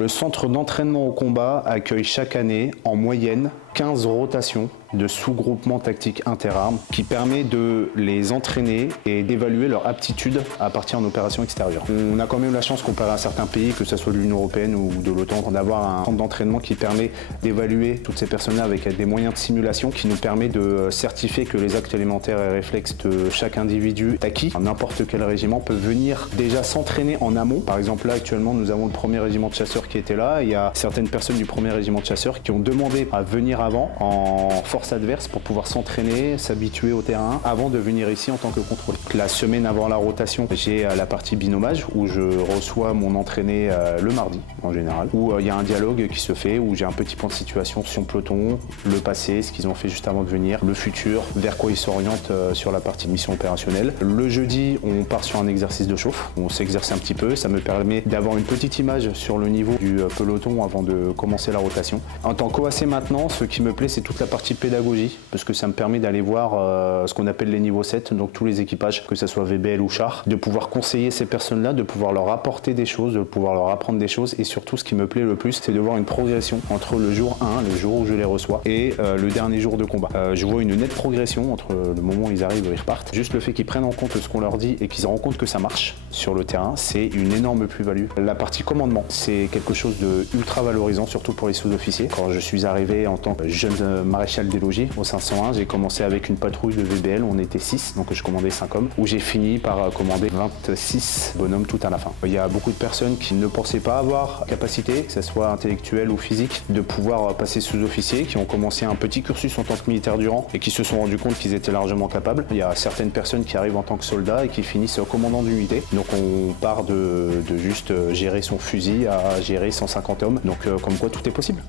Le centre d'entraînement au combat accueille chaque année, en moyenne, 15 rotations de sous-groupements tactiques interarmes qui permet de les entraîner et d'évaluer leur aptitude à partir en opération extérieure. On a quand même la chance, comparé à certains pays, que ce soit de l'Union européenne ou de l'OTAN, d'avoir un centre d'entraînement qui permet d'évaluer toutes ces personnes-là avec des moyens de simulation qui nous permet de certifier que les actes élémentaires et réflexes de chaque individu acquis, n'importe quel régiment, peut venir déjà s'entraîner en amont. Par exemple, là, actuellement, nous avons le premier régiment de chasseurs qui était là. Il y a certaines personnes du premier régiment de chasseurs qui ont demandé à venir avant en force adverse pour pouvoir s'entraîner, s'habituer au terrain avant de venir ici en tant que contrôleur. La semaine avant la rotation, j'ai la partie binomage où je reçois mon entraîné le mardi en général, où il y a un dialogue qui se fait, où j'ai un petit point de situation sur son peloton, le passé, ce qu'ils ont fait juste avant de venir, le futur, vers quoi ils s'orientent sur la partie mission opérationnelle. Le jeudi, on part sur un exercice de chauffe, on s'exerce un petit peu, ça me permet d'avoir une petite image sur le niveau du peloton avant de commencer la rotation. En tant qu'OAC maintenant, ce qui me plaît, c'est toute la partie pédagogie, parce que ça me permet d'aller voir ce qu'on appelle les niveaux 7, donc tous les équipages, que ce soit VBL ou char, de pouvoir conseiller ces personnes-là, de pouvoir leur apporter des choses, de pouvoir leur apprendre des choses, et surtout ce qui me plaît le plus, c'est de voir une progression entre le jour 1, le jour où je les reçois, et le dernier jour de combat. Je vois une nette progression entre le moment où ils arrivent et ils repartent. Juste le fait qu'ils prennent en compte ce qu'on leur dit et qu'ils se rendent compte que ça marche sur le terrain, c'est une énorme plus-value. La partie commandement, c'est quelque chose de ultra valorisant, surtout pour les sous-officiers. Quand je suis arrivé en tant que jeune maréchal des logis au 501, j'ai commencé avec une patrouille de VBL, on était 6, donc je commandais 5 hommes, où j'ai fini par commander 26 bonhommes tout à la fin. Il y a beaucoup de personnes qui ne pensaient pas avoir la capacité, que ce soit intellectuelle ou physique, de pouvoir passer sous-officier, qui ont commencé un petit cursus en tant que militaire du rang et qui se sont rendus compte qu'ils étaient largement capables. Il y a certaines personnes qui arrivent en tant que soldats et qui finissent commandant d'unité. Donc on part de juste gérer son fusil à gérer 150 hommes. Donc comme quoi tout est possible.